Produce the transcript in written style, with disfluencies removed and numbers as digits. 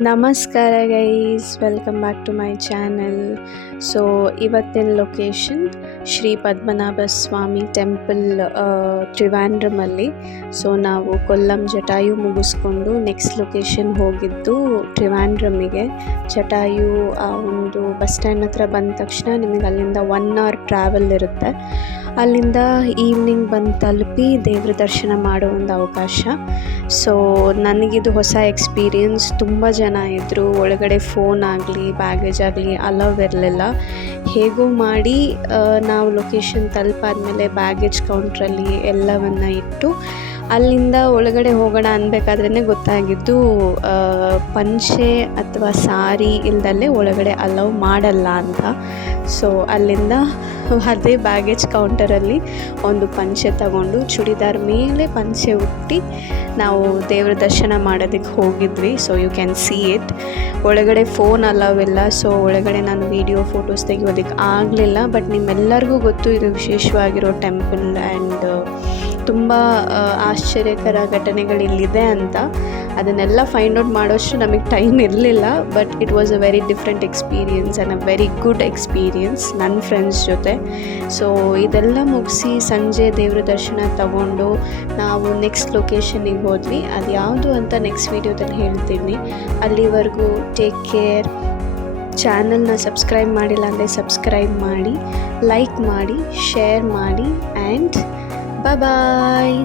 ನಮಸ್ಕಾರ guys, welcome back to my channel. So ಇವತ್ತಿನ location Shri Padmanabha Swamy temple, ಟ್ರಿವಾಂಡ್ರಮಲ್ಲಿ. ಸೊ ನಾವು ಕೊಲ್ಲಂ ಜಟಾಯು ಮುಗಿಸ್ಕೊಂಡು ನೆಕ್ಸ್ಟ್ ಲೊಕೇಶನ್ ಹೋಗಿದ್ದು ಟ್ರಿವಾಂಡ್ರಮಿಗೆ. ಜಟಾಯು ಆ ಒಂದು ಬಸ್ ಸ್ಟ್ಯಾಂಡ್ ಹತ್ರ ಬಂದ ತಕ್ಷಣ ನಿಮಗೆ ಅಲ್ಲಿಂದ 1 hour ಟ್ರಾವೆಲ್ ಇರುತ್ತೆ. ಅಲ್ಲಿಂದ ಈವ್ನಿಂಗ್ ಬಂದು ತಲುಪಿ ದೇವ್ರ ದರ್ಶನ ಮಾಡೋ ಒಂದು ಅವಕಾಶ. ಸೊ ನನಗಿದು ಹೊಸ ಎಕ್ಸ್ಪೀರಿಯನ್ಸ್. ತುಂಬ ಜನ ಇದ್ದರು, ಒಳಗಡೆ ಫೋನ್ ಆಗಲಿ ಬ್ಯಾಗೇಜ್ ಆಗಲಿ ಅಲೌವ್ ಇರಲಿಲ್ಲ. ಹೇಗೋ ಮಾಡಿ ನಾವು ಲೊಕೇಶನ್ ತಲುಪಾದ್ಮೇಲೆ ಬ್ಯಾಗೇಜ್ ಕೌಂಟ್ರಲ್ಲಿ ಎಲ್ಲವನ್ನು ಇಟ್ಟು ಅಲ್ಲಿಂದ ಒಳಗಡೆ ಹೋಗೋಣ ಅನ್ಬೇಕಾದ್ರೇ ಗೊತ್ತಾಗಿದ್ದು ಪಂಚೆ ಅಥವಾ ಸಾರಿ ಇಲ್ದಲ್ಲೇ ಒಳಗಡೆ ಅಲೌವ್ ಮಾಡಲ್ಲ ಅಂತ. ಸೊ ಅಲ್ಲಿಂದ ಅದೇ ಬ್ಯಾಗೇಜ್ ಕೌಂಟರಲ್ಲಿ ಒಂದು ಪಂಚೆ ತಗೊಂಡು ಚೂಡಿದಾರ್ ಮೇಲೆ ಪಂಚೆ ಉಟ್ಟಿ ನಾವು ದೇವ್ರ ದರ್ಶನ ಮಾಡೋದಕ್ಕೆ ಹೋಗಿದ್ವಿ. So you can see it. ಒಳಗಡೆ ಫೋನ್ ಅಲೌವ್ ಇಲ್ಲ. ಸೊ ಒಳಗಡೆ ನಾನು ವೀಡಿಯೋ ಫೋಟೋಸ್ ತೆಗಿಯೋದಕ್ಕೆ ಆಗಲಿಲ್ಲ. ಬಟ್ ನಿಮ್ಮೆಲ್ಲರಿಗೂ ಗೊತ್ತು ಇದು ವಿಶೇಷವಾಗಿರೋ ಟೆಂಪಲ್ ಆ್ಯಂಡ್ ತುಂಬ ಆಶ್ಚರ್ಯಕರ ಘಟನೆಗಳಿಲ್ಲಿದೆ ಅಂತ. ಅದನ್ನೆಲ್ಲ ಫೈಂಡ್ ಔಟ್ ಮಾಡೋಷ್ಟು ನಮಗೆ ಟೈಮ್ ಇರಲಿಲ್ಲ. But it was a very different experience and a very good experience ನನ್ನ ಫ್ರೆಂಡ್ಸ್ ಜೊತೆ. ಸೊ ಇದೆಲ್ಲ ಮುಗಿಸಿ ಸಂಜೆ ದೇವ್ರ ದರ್ಶನ ತಗೊಂಡು ನಾವು ನೆಕ್ಸ್ಟ್ ಲೊಕೇಶನಿಗೆ ಹೋದ್ವಿ. ಅದು ಯಾವುದು ಅಂತ ನೆಕ್ಸ್ಟ್ ವೀಡಿಯೋದಲ್ಲಿ ಹೇಳ್ತೀನಿ. ಅಲ್ಲಿವರೆಗೂ ಟೇಕ್ ಕೇರ್. ಚಾನಲ್ನ ಸಬ್ಸ್ಕ್ರೈಬ್ ಮಾಡಿಲ್ಲ ಅಂದರೆ ಸಬ್ಸ್ಕ್ರೈಬ್ ಮಾಡಿ, ಲೈಕ್ ಮಾಡಿ, ಶೇರ್ ಮಾಡಿ ಆ್ಯಂಡ್ ಬಾಯ್.